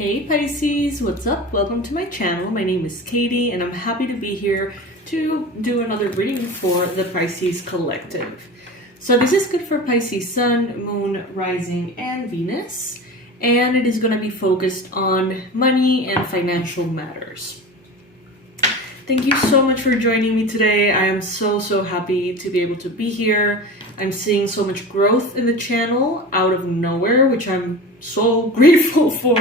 Hey Pisces, what's up? Welcome to my channel. My name is Katie and I'm happy to be here to do another reading for the Pisces collective. So this is good for Pisces Sun, Moon, Rising, and Venus. And it is going to be focused on money and financial matters. Thank you so much for joining me today. I am so happy to be able to be here. I'm seeing so much growth in the channel out of nowhere, which I'm so grateful for.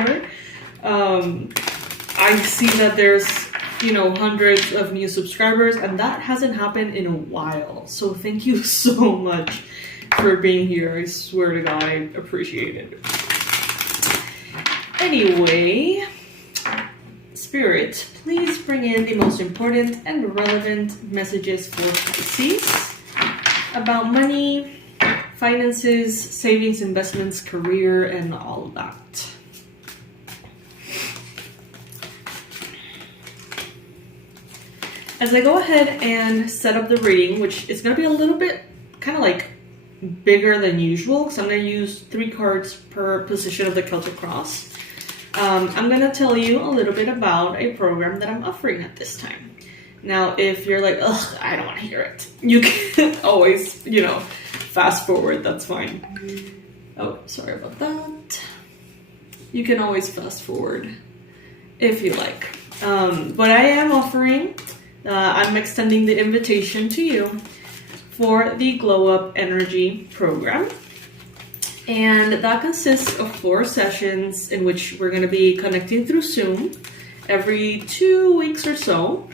I see that there's, hundreds of new subscribers, and that hasn't happened in a while. So thank you so much for being here. I swear to God, I appreciate it. Anyway, Spirit, please bring in the most important and relevant messages for Pisces about money, finances, savings, investments, career, and all of that. As I go ahead and set up the reading, which is going to be a little bit kind of like bigger than usual, because I'm going to use 3 cards per position of the Celtic Cross. I'm going to tell you a little bit about a program that I'm offering at this time. Now, if you're like, ugh, I don't want to hear it, you can always, fast forward, that's fine. Oh, sorry about that. You can always fast forward if you like. But I am offering, I'm extending the invitation to you for the Glow Up Energy program. And that consists of 4 sessions in which we're going to be connecting through Zoom every 2 weeks or so.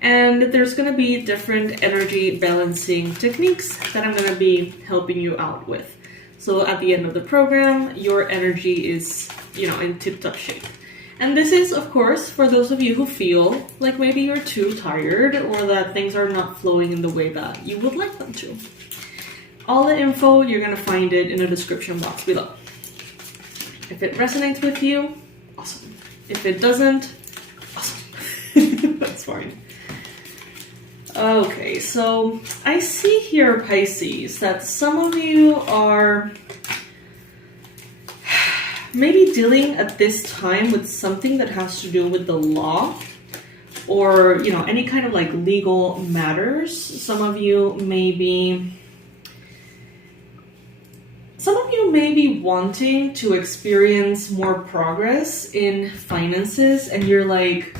And there's going to be different energy balancing techniques that I'm going to be helping you out with. So at the end of the program, your energy is, in tip-top shape. And this is, of course, for those of you who feel like maybe you're too tired or that things are not flowing in the way that you would like them to. All the info, you're going to find it in the description box below. If it resonates with you, awesome. If it doesn't, awesome. That's fine. Okay, so I see here, Pisces, that some of you are maybe dealing at this time with something that has to do with the law or, any kind of like legal matters. Some of you may be wanting to experience more progress in finances, and you're like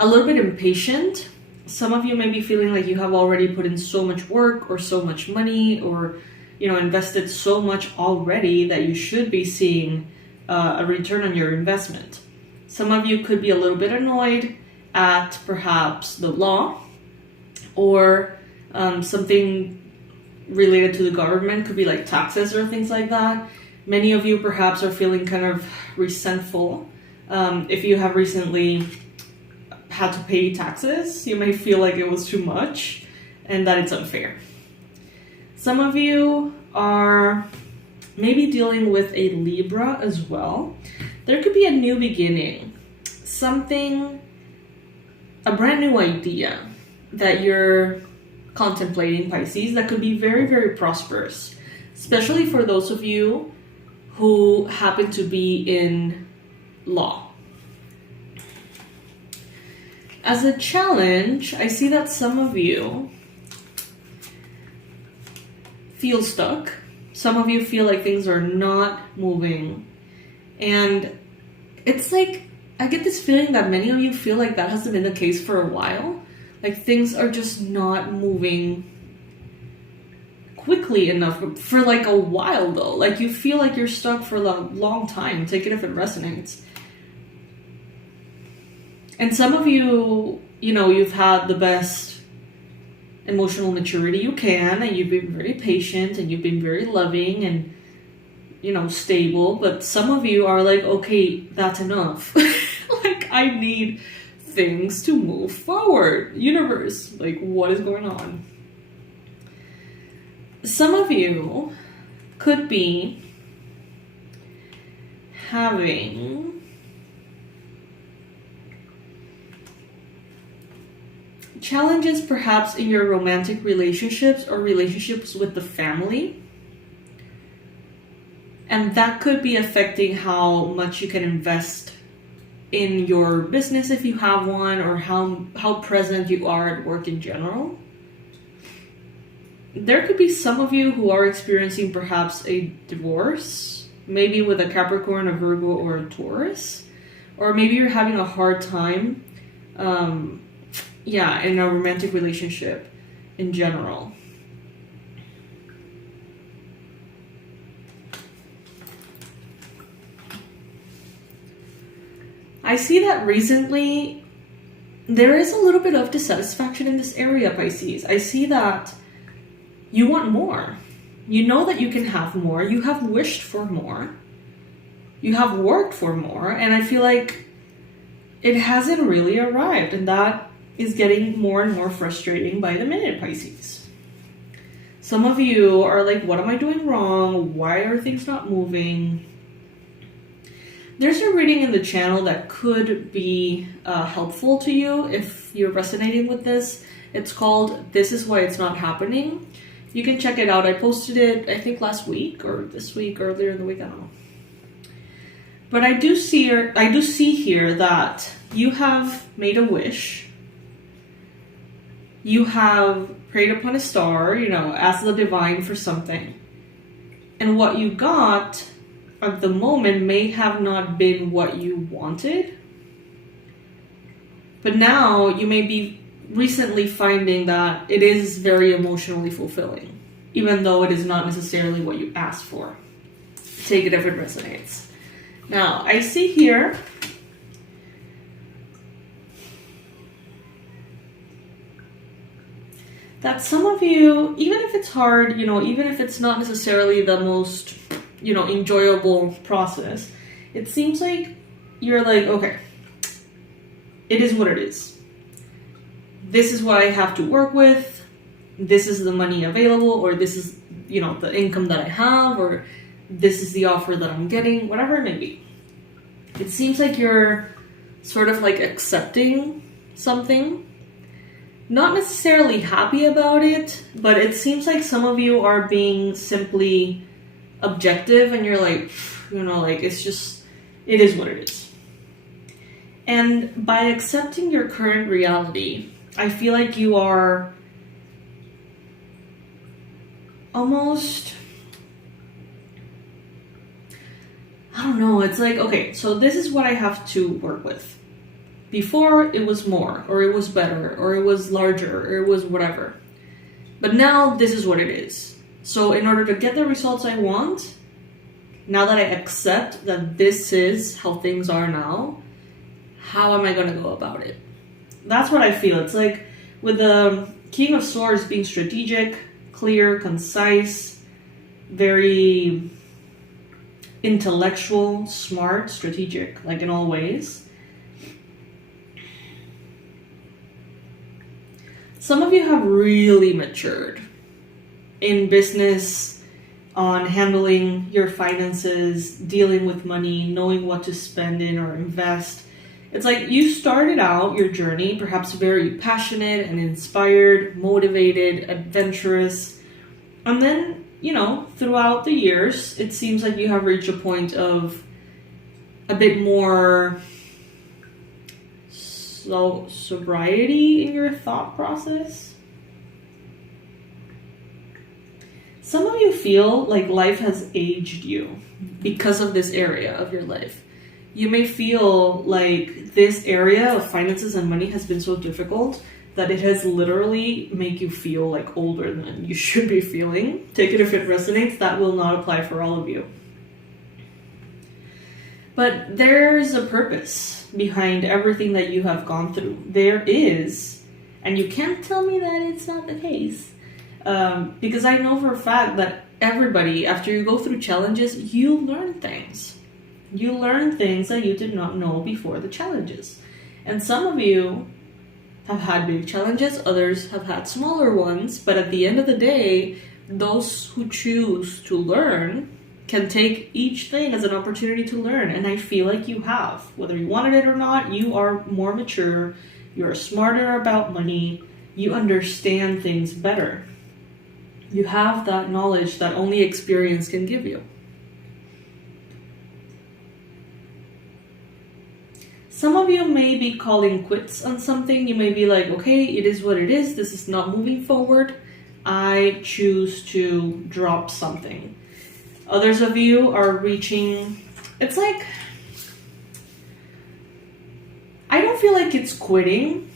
a little bit impatient. Some of you may be feeling like you have already put in so much work or so much money or, invested so much already that you should be seeing a return on your investment. Some of you could be a little bit annoyed at perhaps the law or something related to the government, could be like taxes or things like that. Many of you perhaps are feeling kind of resentful. If you have recently had to pay taxes, you may feel like it was too much and that it's unfair. Some of you are maybe dealing with a Libra as well. There could be a new beginning, a brand new idea that you're contemplating, Pisces, that could be very prosperous, especially for those of you who happen to be in law. As a challenge, I see that some of you feel stuck. Some of you feel like things are not moving. And it's like, I get this feeling that many of you feel like that hasn't been the case for a while. Like things are just not moving quickly enough for like a while though. Like you feel like you're stuck for a long time. Take it if it resonates. And some of you, you've had the best emotional maturity you can, and you've been very patient, and you've been very loving and, stable. But some of you are like, okay, that's enough. Like, I need things to move forward. Universe, like, what is going on? Some of you could be having challenges perhaps in your romantic relationships or relationships with the family. And that could be affecting how much you can invest in your business if you have one, or how present you are at work in general. There could be some of you who are experiencing perhaps a divorce, maybe with a Capricorn, a Virgo, or a Taurus. Or maybe you're having a hard time, in a romantic relationship in general. I see that recently there is a little bit of dissatisfaction in this area, Pisces. I see that you want more. You know that you can have more. You have wished for more. You have worked for more. And I feel like it hasn't really arrived. And that is getting more and more frustrating by the minute, Pisces. Some of you are like, what am I doing wrong? Why are things not moving? There's a reading in the channel that could be helpful to you if you're resonating with this. It's called This Is Why It's Not Happening. You can check it out. I posted it, I think, last week or this week, earlier in the week, I don't know. But I do see here that you have made a wish. You have prayed upon a star, asked the divine for something. And what you got at the moment may have not been what you wanted. But now you may be recently finding that it is very emotionally fulfilling, even though it is not necessarily what you asked for. Take it if it resonates. Now, I see here that some of you, even if it's hard, even if it's not necessarily the most, enjoyable process, it seems like you're like, okay, it is what it is. This is what I have to work with. This is the money available, or this is, the income that I have, or this is the offer that I'm getting, whatever it may be. It seems like you're sort of like accepting something, not necessarily happy about it, but it seems like some of you are being simply objective, and you're like, it's just, it is what it is. And by accepting your current reality, I feel like you are almost, I don't know, it's like, okay, so this is what I have to work with. Before, it was more, or it was better, or it was larger, or it was whatever. But now, this is what it is. So in order to get the results I want, now that I accept that this is how things are now, how am I going to go about it? That's what I feel. It's like with the King of Swords being strategic, clear, concise, very intellectual, smart, strategic, like in all ways. Some of you have really matured in business, on handling your finances, dealing with money, knowing what to spend in or invest. It's like you started out your journey perhaps very passionate and inspired, motivated, adventurous. And then, throughout the years, it seems like you have reached a point of a bit more sobriety in your thought process. Some of you feel like life has aged you because of this area of your life. You may feel like this area of finances and money has been so difficult that it has literally made you feel like older than you should be feeling. Take it if it resonates. That will not apply for all of you. But there's a purpose behind everything that you have gone through. There is, and you can't tell me that it's not the case. Because I know for a fact that everybody, after you go through challenges, you learn things. You learn things that you did not know before the challenges. And some of you have had big challenges, others have had smaller ones, but at the end of the day, those who choose to learn can take each thing as an opportunity to learn. And I feel like you have. Whether you wanted it or not, you are more mature, you're smarter about money, you understand things better. You have that knowledge that only experience can give you. Some of you may be calling quits on something. You may be like, okay, it is what it is. This is not moving forward. I choose to drop something. Others of you are reaching, it's like, I don't feel like it's quitting,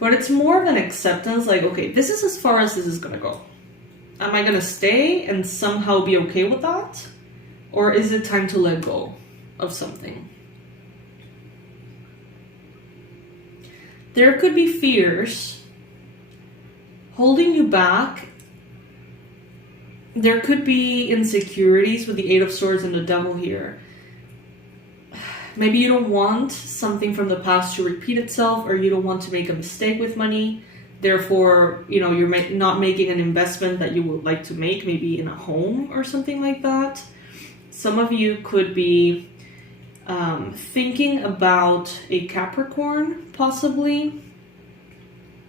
but it's more of an acceptance, like, okay, this is as far as this is gonna go. Am I gonna stay and somehow be okay with that? Or is it time to let go of something? There could be fears holding you back. There could be insecurities with the Eight of Swords and the Devil here. Maybe you don't want something from the past to repeat itself, or you don't want to make a mistake with money. Therefore, you know, you're not making an investment that you would like to make, maybe in a home or something like that. Some of you could be thinking about a Capricorn, possibly.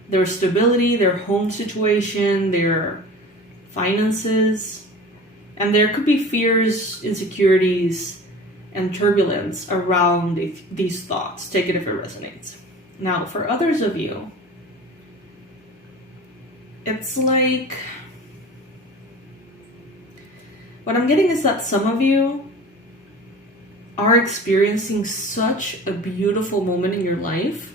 Their stability, their home situation, their finances. And there could be fears, insecurities, and turbulence around these thoughts. Take it if it resonates. Now, for others of you, it's like, what I'm getting is that some of you are experiencing such a beautiful moment in your life,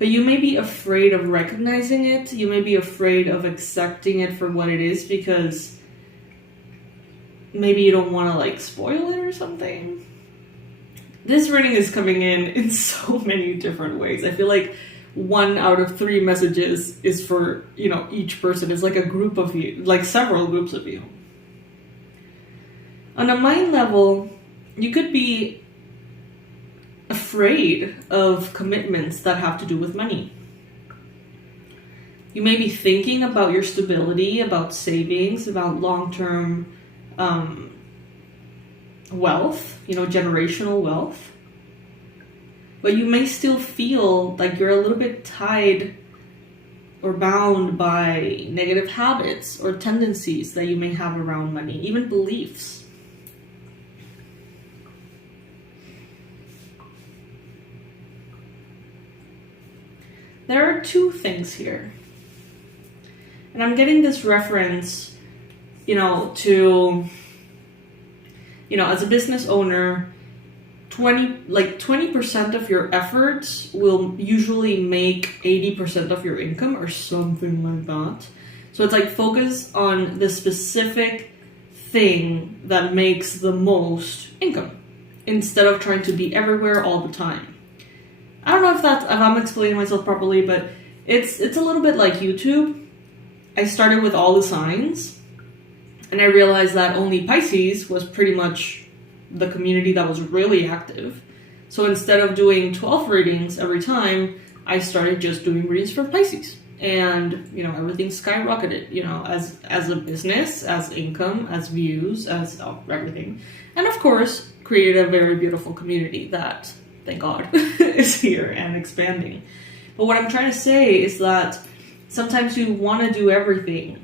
but you may be afraid of recognizing it. You may be afraid of accepting it for what it is, because maybe you don't want to like spoil it or something. This reading is coming in so many different ways. I feel like 1 out of 3 messages is for, you know, each person. It's like a group of you, like several groups of you. On a mind level, you could be afraid of commitments that have to do with money. You may be thinking about your stability, about savings, about long-term wealth, you know, generational wealth. But you may still feel like you're a little bit tied or bound by negative habits or tendencies that you may have around money, even beliefs. There are 2 things here. And I'm getting this reference, you know, to, you know, as a business owner, 20% of your efforts will usually make 80% of your income or something like that. So it's like focus on the specific thing that makes the most income instead of trying to be everywhere all the time. I don't know if I'm explaining myself properly, but it's a little bit like YouTube. I started with all the signs, and I realized that only Pisces was pretty much the community that was really active. So instead of doing 12 readings every time, I started just doing readings for Pisces. And, you know, everything skyrocketed, you know, as a business, as income, as views, as everything. And of course, created a very beautiful community that, thank God, is here and expanding. But what I'm trying to say is that sometimes you want to do everything.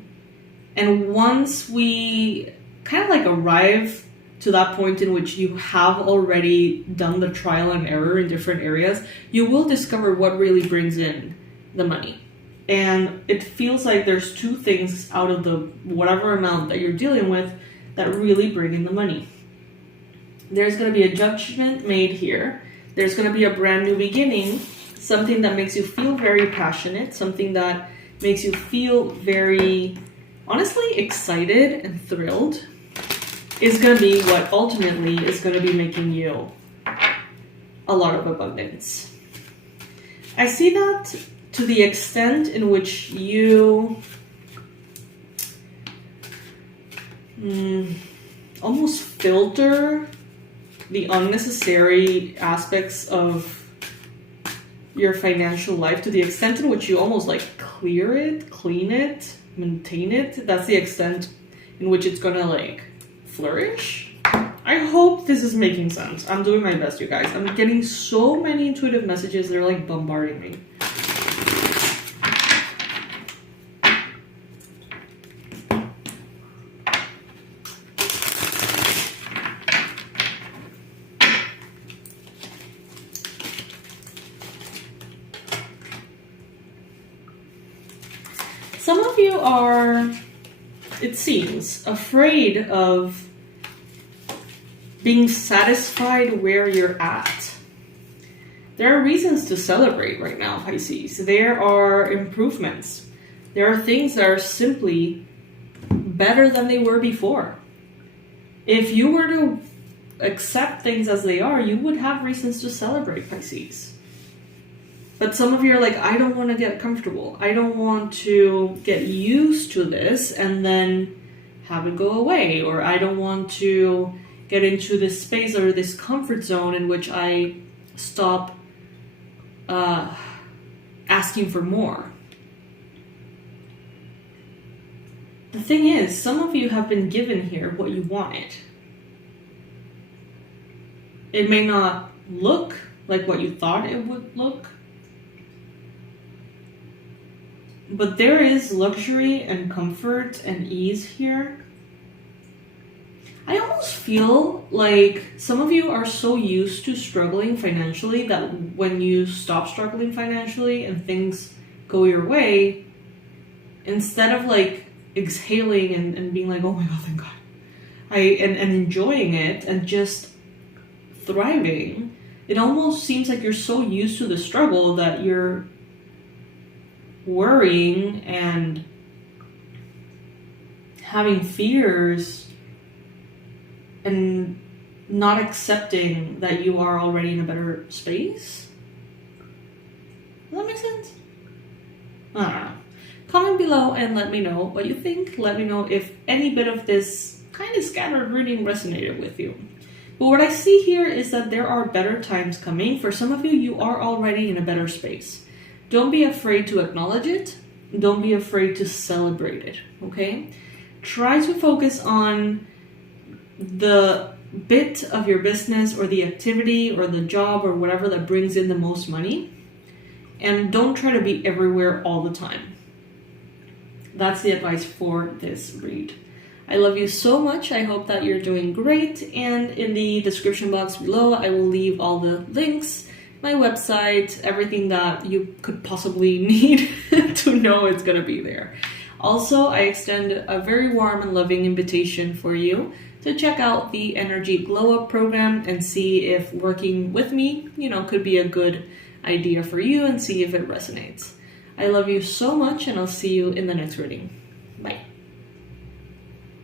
And once we kind of like arrive to that point in which you have already done the trial and error in different areas, you will discover what really brings in the money. And it feels like there's 2 things out of the whatever amount that you're dealing with that really bring in the money. There's going to be a judgment made here. There's going to be a brand new beginning, something that makes you feel very passionate, something that makes you feel very, honestly, excited and thrilled, is going to be what ultimately is going to be making you a lot of abundance. I see that to the extent in which you almost filter the unnecessary aspects of your financial life, to the extent in which you almost like clear it, clean it, maintain it. That's the extent in which it's gonna like flourish. I hope this is making sense. I'm doing my best, you guys. I'm getting so many intuitive messages. They're like bombarding me. Some of you are, it seems, afraid of being satisfied where you're at. There are reasons to celebrate right now, Pisces. There are improvements. There are things that are simply better than they were before. If you were to accept things as they are, you would have reasons to celebrate, Pisces. But some of you are like, I don't want to get comfortable. I don't want to get used to this and then have it go away. Or I don't want to get into this space or this comfort zone in which I stop asking for more. The thing is, some of you have been given here what you wanted. It may not look like what you thought it would look, but there is luxury and comfort and ease here. I almost feel like some of you are so used to struggling financially that when you stop struggling financially and things go your way, instead of like exhaling and being like, oh my God, thank God, and enjoying it and just thriving, it almost seems like you're so used to the struggle that you're worrying and having fears and not accepting that you are already in a better space. Does that make sense? I don't know. Comment below and let me know what you think. Let me know if any bit of this kind of scattered reading resonated with you. But what I see here is that there are better times coming. For some of you, you are already in a better space. Don't be afraid to acknowledge it. Don't be afraid to celebrate it, okay? Try to focus on the bit of your business or the activity or the job or whatever that brings in the most money. And don't try to be everywhere all the time. That's the advice for this read. I love you so much. I hope that you're doing great. And in the description box below, I will leave all the links, my website, everything that you could possibly need to know it's going to be there. Also, I extend a very warm and loving invitation for you to check out the Energy Glow Up program and see if working with me, could be a good idea for you and see if it resonates. I love you so much and I'll see you in the next reading. Bye.